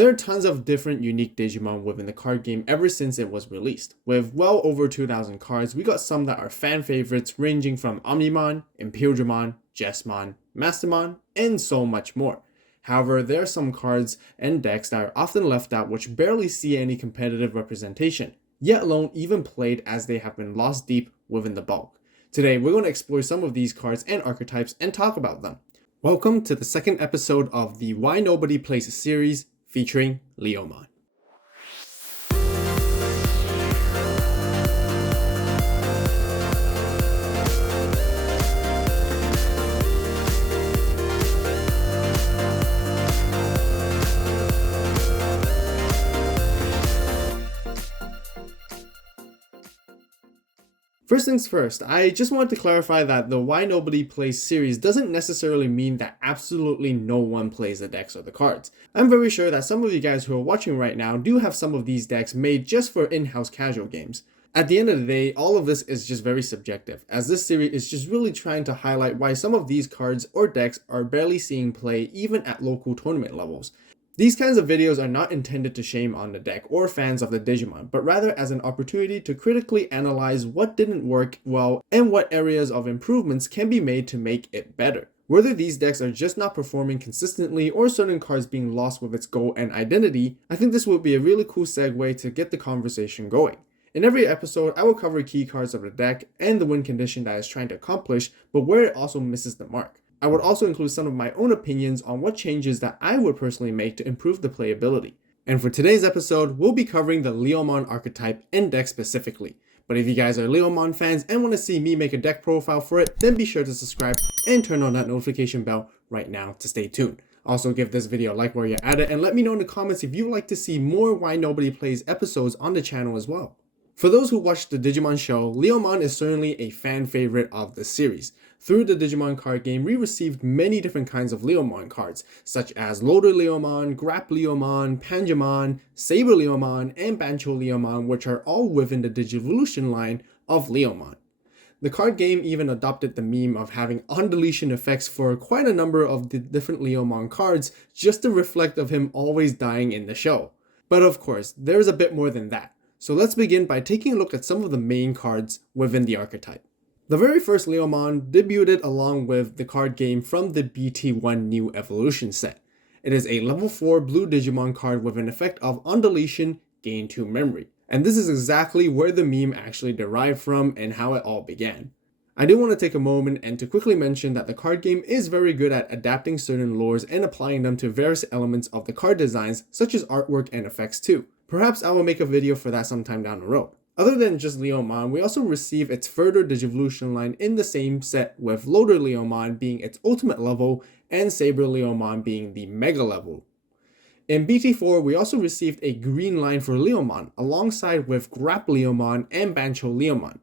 There are tons of different unique Digimon within the card game ever since it was released. With well over 2,000 cards, we got some that are fan favorites ranging from Omnimon, Imperialmon, Jesmon, Mastermon, and so much more. However, there are some cards and decks that are often left out which barely see any competitive representation, yet alone even played as they have been lost deep within the bulk. Today, we're going to explore some of these cards and archetypes and talk about them. Welcome to the second episode of the Why Nobody Plays series featuring Leomon. First things first, I just wanted to clarify that the Why Nobody Plays series doesn't necessarily mean that absolutely no one plays the decks or the cards. I'm very sure that some of you guys who are watching right now do have some of these decks made just for in-house casual games. At the end of the day, all of this is just very subjective, as this series is just really trying to highlight why some of these cards or decks are barely seeing play even at local tournament levels. These kinds of videos are not intended to shame on the deck or fans of the Digimon, but rather as an opportunity to critically analyze what didn't work well and what areas of improvements can be made to make it better. Whether these decks are just not performing consistently or certain cards being lost with its goal and identity, I think this would be a really cool segue to get the conversation going. In every episode, I will cover key cards of the deck and the win condition that it's trying to accomplish, but where it also misses the mark. I would also include some of my own opinions on what changes that I would personally make to improve the playability. And for today's episode, we'll be covering the Leomon archetype and deck specifically. But if you guys are Leomon fans and want to see me make a deck profile for it, then be sure to subscribe and turn on that notification bell right now to stay tuned. Also give this video a like while you're at it and let me know in the comments if you'd like to see more Why Nobody Plays episodes on the channel as well. For those who watched the Digimon show, Leomon is certainly a fan favorite of the series. Through the Digimon card game, we received many different kinds of Leomon cards, such as Loader Leomon, Grap Leomon, Panjamon, Saber Leomon, and Bancho Leomon, which are all within the Digivolution line of Leomon. The card game even adopted the meme of having on-deletion effects for quite a number of the different Leomon cards, just to reflect of him always dying in the show. But of course, there's a bit more than that. So let's begin by taking a look at some of the main cards within the archetype. The very first Leomon debuted along with the card game from the BT1 New Evolution set. It is a level 4 blue Digimon card with an effect of on deletion, gain 2 memory. And this is exactly where the meme actually derived from and how it all began. I do want to take a moment and to quickly mention that the card game is very good at adapting certain lores and applying them to various elements of the card designs such as artwork and effects too. Perhaps I will make a video for that sometime down the road. Other than just Leomon, we also receive its further Digivolution line in the same set with Loader Leomon being its ultimate level and Saber Leomon being the mega level. In BT4, we also received a green line for Leomon alongside with Grap Leomon and Bancho Leomon.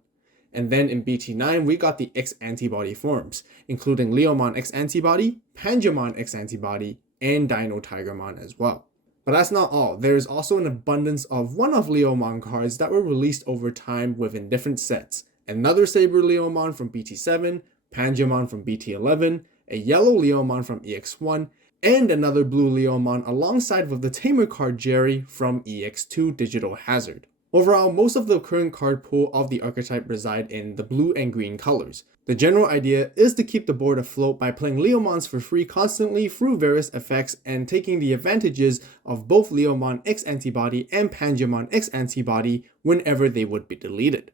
And then in BT9, we got the X antibody forms, including Leomon X antibody, Panjamon X antibody, and Dino Tigermon as well. But that's not all. There is also an abundance of one-off Leomon cards that were released over time within different sets. Another Saber Leomon from BT7, Panjamon from BT11, a yellow Leomon from EX1, and another blue Leomon alongside with the Tamer card Jerry from EX2 Digital Hazard. Overall, most of the current card pool of the archetype reside in the blue and green colors. The general idea is to keep the board afloat by playing Leomons for free constantly through various effects and taking the advantages of both Leomon X Antibody and Panjamon X Antibody whenever they would be deleted.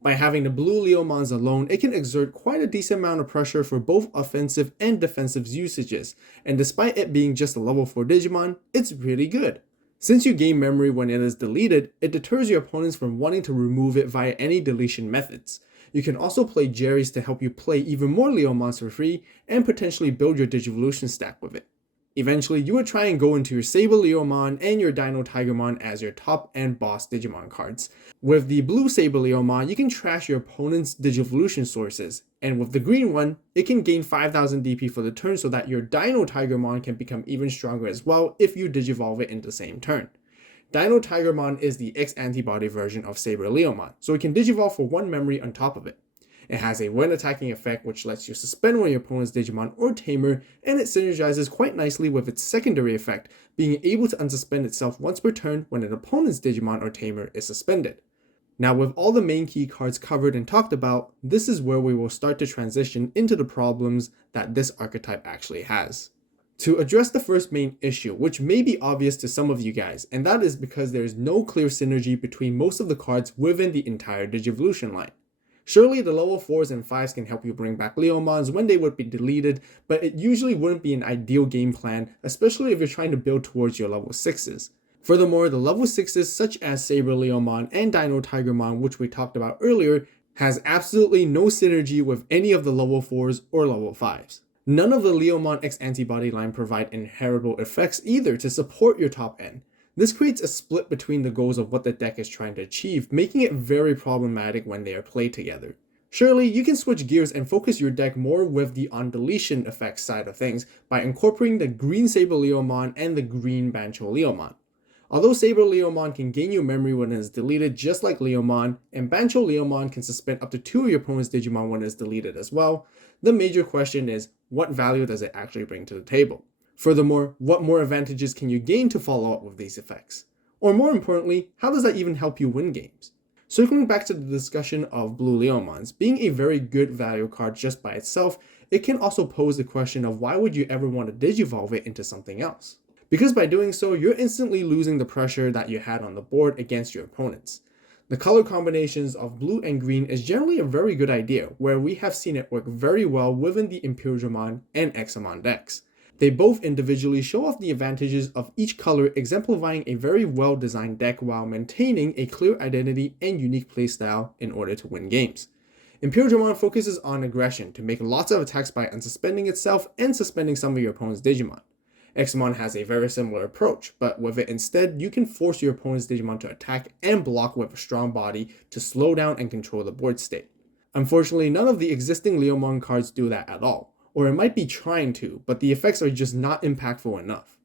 By having the blue Leomons alone, it can exert quite a decent amount of pressure for both offensive and defensive usages, and despite it being just a level 4 Digimon, it's really good. Since you gain memory when it is deleted, it deters your opponents from wanting to remove it via any deletion methods. You can also play Jerrys to help you play even more Leomons for free and potentially build your Digivolution stack with it. Eventually, you would try and go into your Saber Leomon and your Dino Tigermon as your top and boss Digimon cards. With the blue Saber Leomon, you can trash your opponent's Digivolution sources, and with the green one, it can gain 5000 DP for the turn so that your Dino Tigermon can become even stronger as well if you Digivolve it in the same turn. Dino Tigermon is the X antibody version of Saber Leomon, so it can Digivolve for 1 memory on top of it. It has a when attacking effect which lets you suspend one of your opponent's Digimon or Tamer, and it synergizes quite nicely with its secondary effect, being able to unsuspend itself once per turn when an opponent's Digimon or Tamer is suspended. Now with all the main key cards covered and talked about, this is where we will start to transition into the problems that this archetype actually has. To address the first main issue, which may be obvious to some of you guys, and that is because there is no clear synergy between most of the cards within the entire Digivolution line. Surely the level 4s and 5s can help you bring back Leomons when they would be deleted, but it usually wouldn't be an ideal game plan, especially if you're trying to build towards your level 6s. Furthermore, the level 6s such as Saber Leomon and Dino Tigermon, which we talked about earlier, has absolutely no synergy with any of the level 4s or level 5s. None of the Leomon X antibody line provide inheritable effects either to support your top end. This creates a split between the goals of what the deck is trying to achieve, making it very problematic when they are played together. Surely, you can switch gears and focus your deck more with the on deletion effects side of things by incorporating the green Saber Leomon and the green Bancho Leomon. Although Saber Leomon can gain you memory when it is deleted just like Leomon, and Bancho Leomon can suspend up to 2 of your opponent's Digimon when it is deleted as well, the major question is, what value does it actually bring to the table? Furthermore, what more advantages can you gain to follow up with these effects? Or more importantly, how does that even help you win games? Circling back to the discussion of Blue Leomons, being a very good value card just by itself, it can also pose the question of why would you ever want to digivolve it into something else? Because by doing so, you're instantly losing the pressure that you had on the board against your opponents. The color combinations of blue and green is generally a very good idea, where we have seen it work very well within the Imperialdramon and Examon decks. They both individually show off the advantages of each color, exemplifying a very well designed deck while maintaining a clear identity and unique playstyle in order to win games. Imperialdramon focuses on aggression to make lots of attacks by unsuspending itself and suspending some of your opponent's Digimon. Examon has a very similar approach, but with it instead, you can force your opponent's Digimon to attack and block with a strong body to slow down and control the board state. Unfortunately, none of the existing Leomon cards do that at all, or it might be trying to, but the effects are just not impactful enough.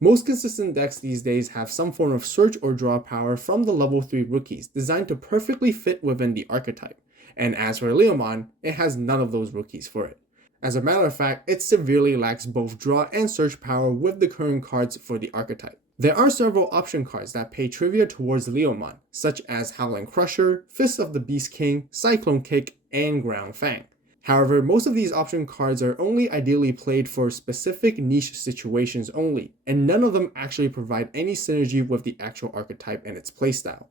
Most consistent decks these days have some form of search or draw power from the level 3 rookies designed to perfectly fit within the archetype, and as for Leomon, it has none of those rookies for it. As a matter of fact, it severely lacks both draw and search power with the current cards for the archetype. There are several option cards that pay trivia towards Leomon, such as Howling Crusher, Fist of the Beast King, Cyclone Kick, and Ground Fang. However, most of these option cards are only ideally played for specific niche situations only, and none of them actually provide any synergy with the actual archetype and its playstyle.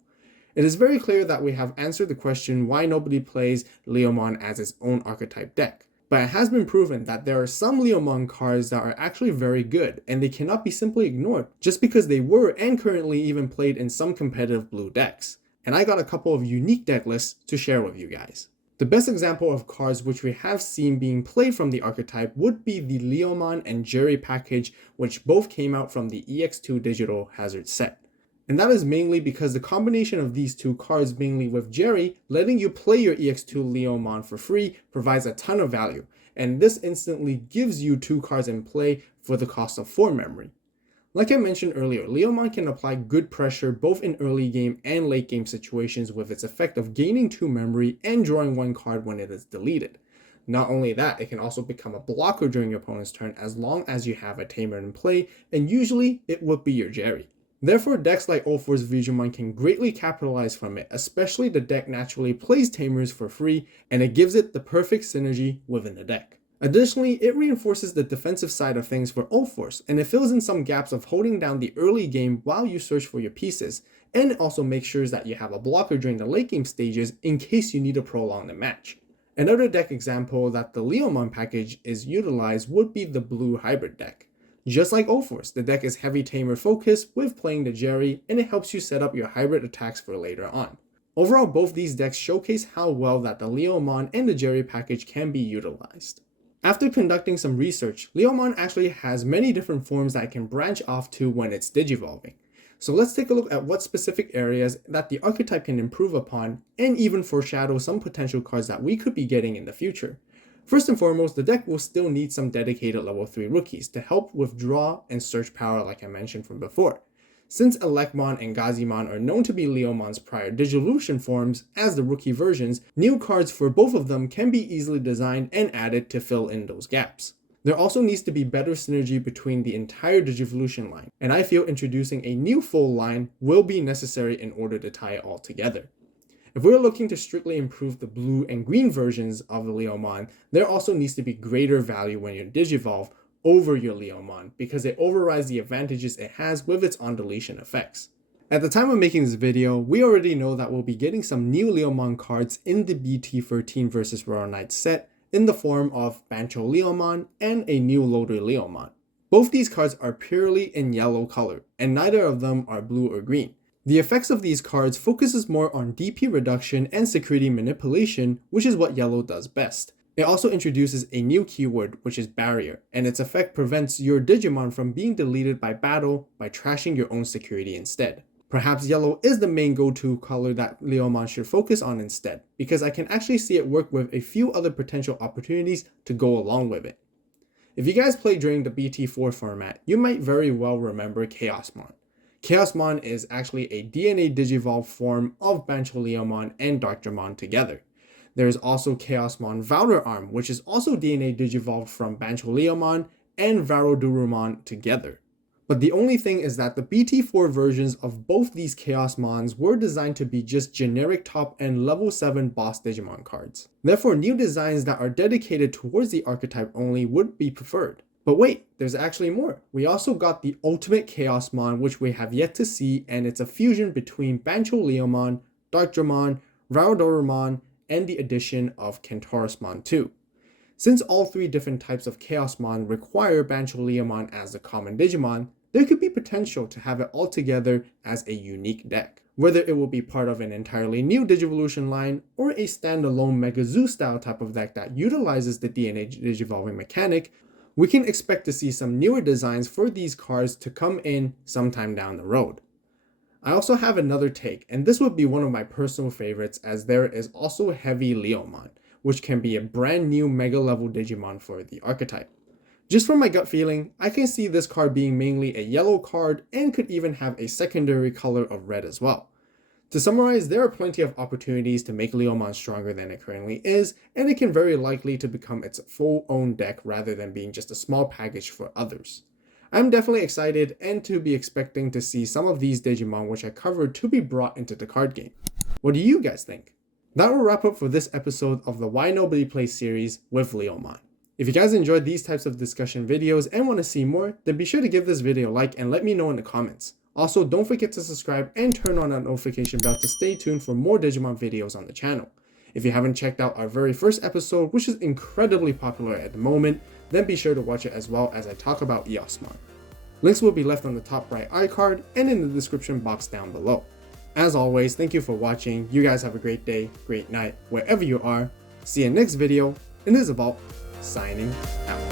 It is very clear that we have answered the question why nobody plays Leomon as its own archetype deck. But it has been proven that there are some Leomon cards that are actually very good, and they cannot be simply ignored just because they were and currently even played in some competitive blue decks. And I got a couple of unique deck lists to share with you guys. The best example of cards which we have seen being played from the archetype would be the Leomon and Jerry package, which both came out from the EX2 Digital Hazard set. And that is mainly because the combination of these two cards, mainly with Jerry, letting you play your EX2 Leomon for free provides a ton of value, and this instantly gives you 2 cards in play for the cost of 4 memory. Like I mentioned earlier, Leomon can apply good pressure both in early game and late game situations with its effect of gaining 2 memory and drawing 1 card when it is deleted. Not only that, it can also become a blocker during your opponent's turn as long as you have a Tamer in play, and usually it would be your Jerry. Therefore, decks like Ulfor's Digimon can greatly capitalize from it, especially the deck naturally plays Tamers for free, and it gives it the perfect synergy within the deck. Additionally, it reinforces the defensive side of things for Ulfor's, and it fills in some gaps of holding down the early game while you search for your pieces, and it also makes sure that you have a blocker during the late game stages in case you need to prolong the match. Another deck example that the Leomon package is utilized would be the Blue Hybrid deck. Just like Ulfor's, the deck is heavy Tamer focused with playing the Jerry, and it helps you set up your hybrid attacks for later on. Overall, both these decks showcase how well that the Leomon and the Jerry package can be utilized. After conducting some research, Leomon actually has many different forms that it can branch off to when it's digivolving. So let's take a look at what specific areas that the archetype can improve upon, and even foreshadow some potential cards that we could be getting in the future. First and foremost, the deck will still need some dedicated level 3 rookies to help with draw and search power like I mentioned from before. Since Elecmon and Gazimon are known to be Leomon's prior Digivolution forms as the rookie versions, new cards for both of them can be easily designed and added to fill in those gaps. There also needs to be better synergy between the entire Digivolution line, and I feel introducing a new full line will be necessary in order to tie it all together. If we're looking to strictly improve the blue and green versions of the Leomon, there also needs to be greater value when you Digivolve over your Leomon because it overrides the advantages it has with its on-deletion effects. At the time of making this video, we already know that we'll be getting some new Leomon cards in the BT13 vs Royal Knights set in the form of Bancho Leomon and a new Loader Leomon. Both these cards are purely in yellow color, and neither of them are blue or green. The effects of these cards focuses more on DP reduction and security manipulation, which is what yellow does best. It also introduces a new keyword, which is barrier, and its effect prevents your Digimon from being deleted by battle by trashing your own security instead. Perhaps yellow is the main go-to color that Leomon should focus on instead, because I can actually see it work with a few other potential opportunities to go along with it. If you guys played during the BT4 format, you might very well remember Chaosmon. Chaosmon is actually a DNA Digivolve form of Bancho Leomon and Darkdramon together. There is also Chaosmon Valor Arm, which is also DNA Digivolved from Bancho Leomon and Varodurumon together. But the only thing is that the BT4 versions of both these Chaosmons were designed to be just generic top and level 7 boss Digimon cards. Therefore, new designs that are dedicated towards the archetype only would be preferred. But wait, there's actually more. We also got the Ultimate Chaosmon, which we have yet to see, and it's a fusion between Bancho Leomon, Darkdramon, Varodorumon, and the addition of Kentaurusmon 2. Since all three different types of Chaosmon require Bancho Leomon as a common Digimon, there could be potential to have it all together as a unique deck. Whether it will be part of an entirely new Digivolution line or a standalone Mega Zoo style type of deck that utilizes the DNA Digivolving mechanic, we can expect to see some newer designs for these cards to come in sometime down the road. I also have another take, and this would be one of my personal favorites as there is also Heavy Leomon, which can be a brand new mega level Digimon for the archetype. Just from my gut feeling, I can see this card being mainly a yellow card and could even have a secondary color of red as well. To summarize, there are plenty of opportunities to make Leomon stronger than it currently is, and it can very likely to become its full own deck rather than being just a small package for others. I'm definitely excited and to be expecting to see some of these Digimon which I covered to be brought into the card game. What do you guys think? That will wrap up for this episode of the Why Nobody Plays series with Leomon. If you guys enjoyed these types of discussion videos and want to see more, then be sure to give this video a like and let me know in the comments. Also, don't forget to subscribe and turn on that notification bell to stay tuned for more Digimon videos on the channel. If you haven't checked out our very first episode, which is incredibly popular at the moment, then be sure to watch it as well as I talk about Eosmon. Links will be left on the top right iCard and in the description box down below. As always, thank you for watching. You guys have a great day, great night, wherever you are. See you next video, and this is Avault, signing out.